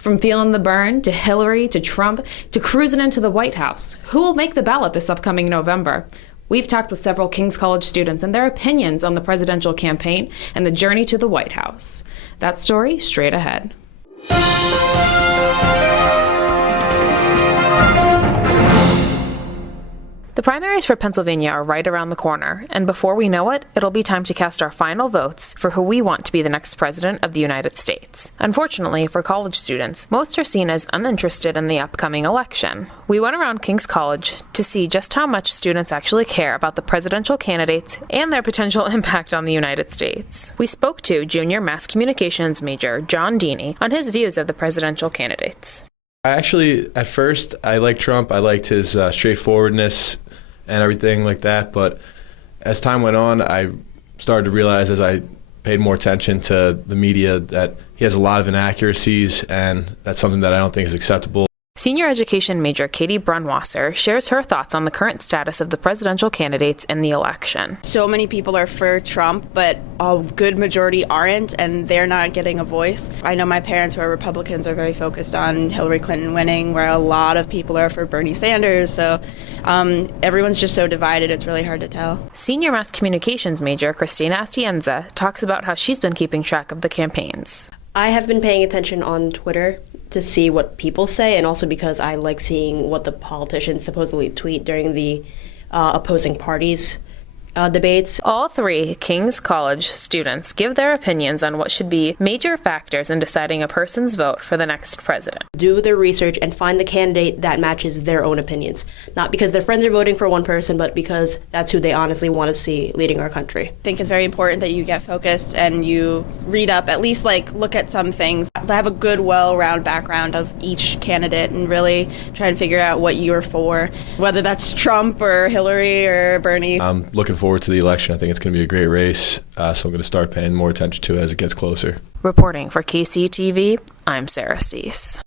From feeling the burn, to Hillary, to Trump, to cruising into the White House, who will make the ballot this upcoming November? We've talked with several King's College students and their opinions on the presidential campaign and the journey to the White House. That story straight ahead. The primaries for Pennsylvania are right around the corner, and before we know it, it'll be time to cast our final votes for who we want to be the next president of the United States. Unfortunately, for college students, most are seen as uninterested in the upcoming election. We went around King's College to see just how much students actually care about the presidential candidates and their potential impact on the United States. We spoke to junior mass communications major John Deeney on his views of the presidential candidates. At first, I liked Trump. I liked his straightforwardness and everything like that. But as time went on, I started to realize as I paid more attention to the media that he has a lot of inaccuracies, and that's something that I don't think is acceptable. Senior education major Katie Brunwasser shares her thoughts on the current status of the presidential candidates in the election. So many people are for Trump, but a good majority aren't, and they're not getting a voice. I know my parents who are Republicans are very focused on Hillary Clinton winning, where a lot of people are for Bernie Sanders. So everyone's just so divided, it's really hard to tell. Senior mass communications major Christina Atienza talks about how she's been keeping track of the campaigns. I have been paying attention on Twitter to see what people say, and also because I like seeing what the politicians supposedly tweet during the opposing parties' debates. All three King's College students give their opinions on what should be major factors in deciding a person's vote for the next president. Do their research and find the candidate that matches their own opinions. Not because their friends are voting for one person, but because that's who they honestly want to see leading our country. I think it's very important that you get focused and you read up, at least look at some things. Have a good, well-rounded background of each candidate and really try and figure out what you're for, whether that's Trump or Hillary or Bernie. I'm looking forward to the election. I think it's going to be a great race, so I'm going to start paying more attention to it as it gets closer. Reporting for KCTV, I'm Sarah Cease.